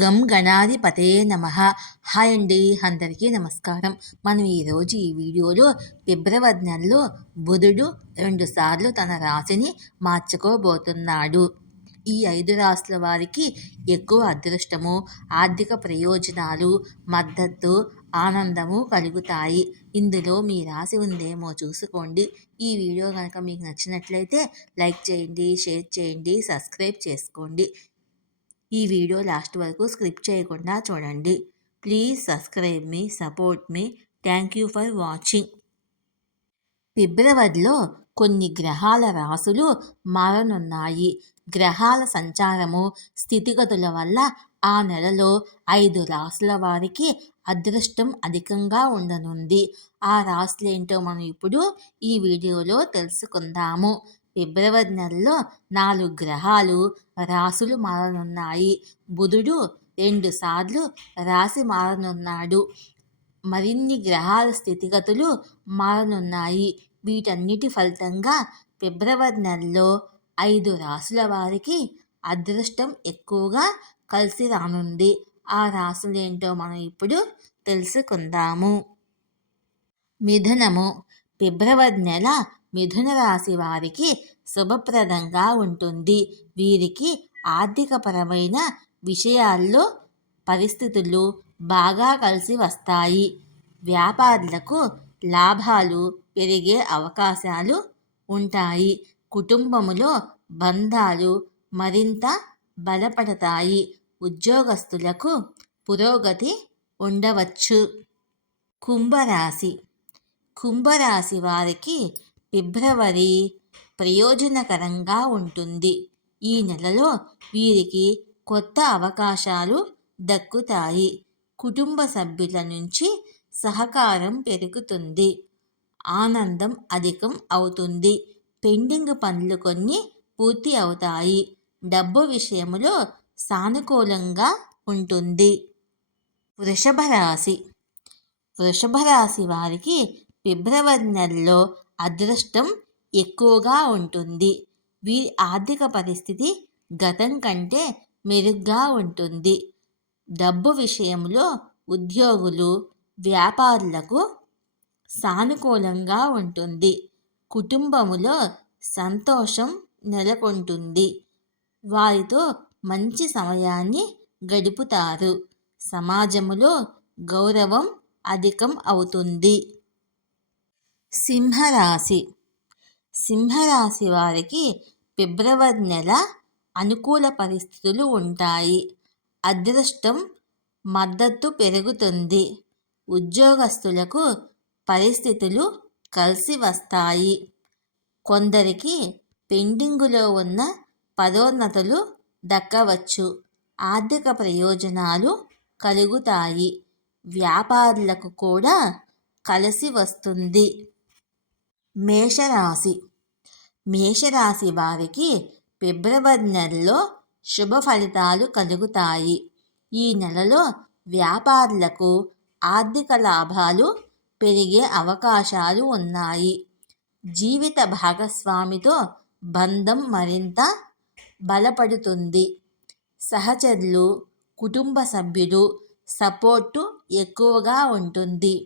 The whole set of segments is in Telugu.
గం గణాధిపతయే నమః. హాయ్ అండి, అందరికీ నమస్కారం. మనం ఈరోజు ఈ వీడియోలో ఫిబ్రవరి నెలలో బుధుడు 2 సార్లు తన రాశిని మార్చుకోబోతున్నాడు. ఈ 5 రాశుల వారికి ఎక్కువ అదృష్టము, ఆర్థిక ప్రయోజనాలు, మద్దతు, ఆనందము కలుగుతాయి. ఇందులో మీ రాశి ఉందేమో చూసుకోండి. ఈ వీడియో కనుక మీకు నచ్చినట్లయితే లైక్ చేయండి, షేర్ చేయండి, సబ్స్క్రైబ్ చేసుకోండి. ఈ వీడియో లాస్ట్ వరకు స్కిప్ చేయకుండా చూడండి. Please subscribe me, support me. Thank you for watching. ఫిబ్రవరిలో కొన్ని గ్రహాల రాసులు మారనున్నాయి. గ్రహాల సంచారము, స్థితిగతుల వల్ల ఆ నెలలో 5 రాసుల వారికి అదృష్టం అధికంగా ఉండనుంది. ఆ రాసులేంటో మనం ఇప్పుడు ఈ వీడియోలో తెలుసుకుందాము. ఫిబ్రవరి నెలలో 4 గ్రహాలు రాసులు మారనున్నాయి. బుధుడు 2 సార్లు రాశి మారనున్నాడు. మరిన్ని గ్రహాల స్థితిగతులు మారనున్నాయి. వీటన్నిటి ఫలితంగా ఫిబ్రవరి నెలలో 5 రాసుల వారికి అదృష్టం ఎక్కువగా కలిసి రానుంది. ఆ రాసులేంటో మనం ఇప్పుడు తెలుసుకుందాము. మిథునము. ఫిబ్రవరి నెల మిథున రాశి వారికి శుభప్రదంగా ఉంటుంది. వీరికి ఆర్థికపరమైన విషయాల్లో పరిస్థితులు బాగా కలిసి వస్తాయి. వ్యాపారులకు లాభాలు పెరిగే అవకాశాలు ఉంటాయి. కుటుంబములో బంధాలు మరింత బలపడతాయి. ఉద్యోగస్తులకు పురోగతి ఉండవచ్చు. కుంభరాశి. కుంభరాశి వారికి ఫిబ్రవరి ప్రయోజనకరంగా ఉంటుంది. ఈ నెలలో వీరికి కొత్త అవకాశాలు దక్కుతాయి. కుటుంబ సభ్యుల నుంచి సహకారం పెరుగుతుంది. ఆనందం అధికం అవుతుంది. పెండింగ్ పనులు కొన్ని పూర్తి అవుతాయి. డబ్బు విషయంలో సానుకూలంగా ఉంటుంది. వృషభ రాశి. వృషభ రాశి వారికి ఫిబ్రవరి నెలలో అదృష్టం ఎక్కువగా ఉంటుంది. వీరి ఆర్థిక పరిస్థితి గతం కంటే మెరుగ్గా ఉంటుంది. డబ్బు విషయంలో ఉద్యోగులు, వ్యాపారులకు సానుకూలంగా ఉంటుంది. కుటుంబములో సంతోషం నెలకొంటుంది. వారితో మంచి సమయాన్ని గడుపుతారు. సమాజములో గౌరవం అధికం అవుతుంది. సింహరాశి. సింహరాశి వారికి ఫిబ్రవరి నెల అనుకూల పరిస్థితులు ఉంటాయి. అదృష్టం మద్దతు పెరుగుతుంది. ఉద్యోగస్తులకు పరిస్థితులు కలిసి వస్తాయి. కొందరికి పెండింగులో ఉన్న పదోన్నతులు దక్కవచ్చు. ఆర్థిక ప్రయోజనాలు కలుగుతాయి. వ్యాపారులకు కూడా కలిసి వస్తుంది. మేషరాశి. మేషరాశి వారికి ఫిబ్రవరి నెలలో శుభ ఫలితాలు కలుగుతాయి. ఈ నెలలో వ్యాపారులకు ఆర్థిక లాభాలు పెరిగే అవకాశాలు ఉన్నాయి. జీవిత భాగస్వామితో బంధం మరింత బలపడుతుంది. సహచరులు, కుటుంబ సభ్యులు సపోర్టు ఎక్కువగా ఉంటుంది.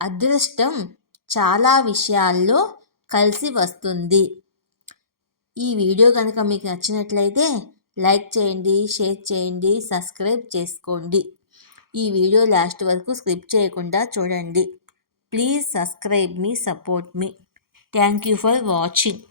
అదృష్టం చాలా విషయాల్లో కలిసి వస్తుంది. ఈ వీడియో కనుక మీకు నచ్చినట్లయితే లైక్ చేయండి, షేర్ చేయండి, సబ్స్క్రైబ్ చేసుకోండి. ఈ వీడియో లాస్ట్ వరకు స్కిప్ చేయకుండా చూడండి. Please subscribe me, support me. Thank you for watching.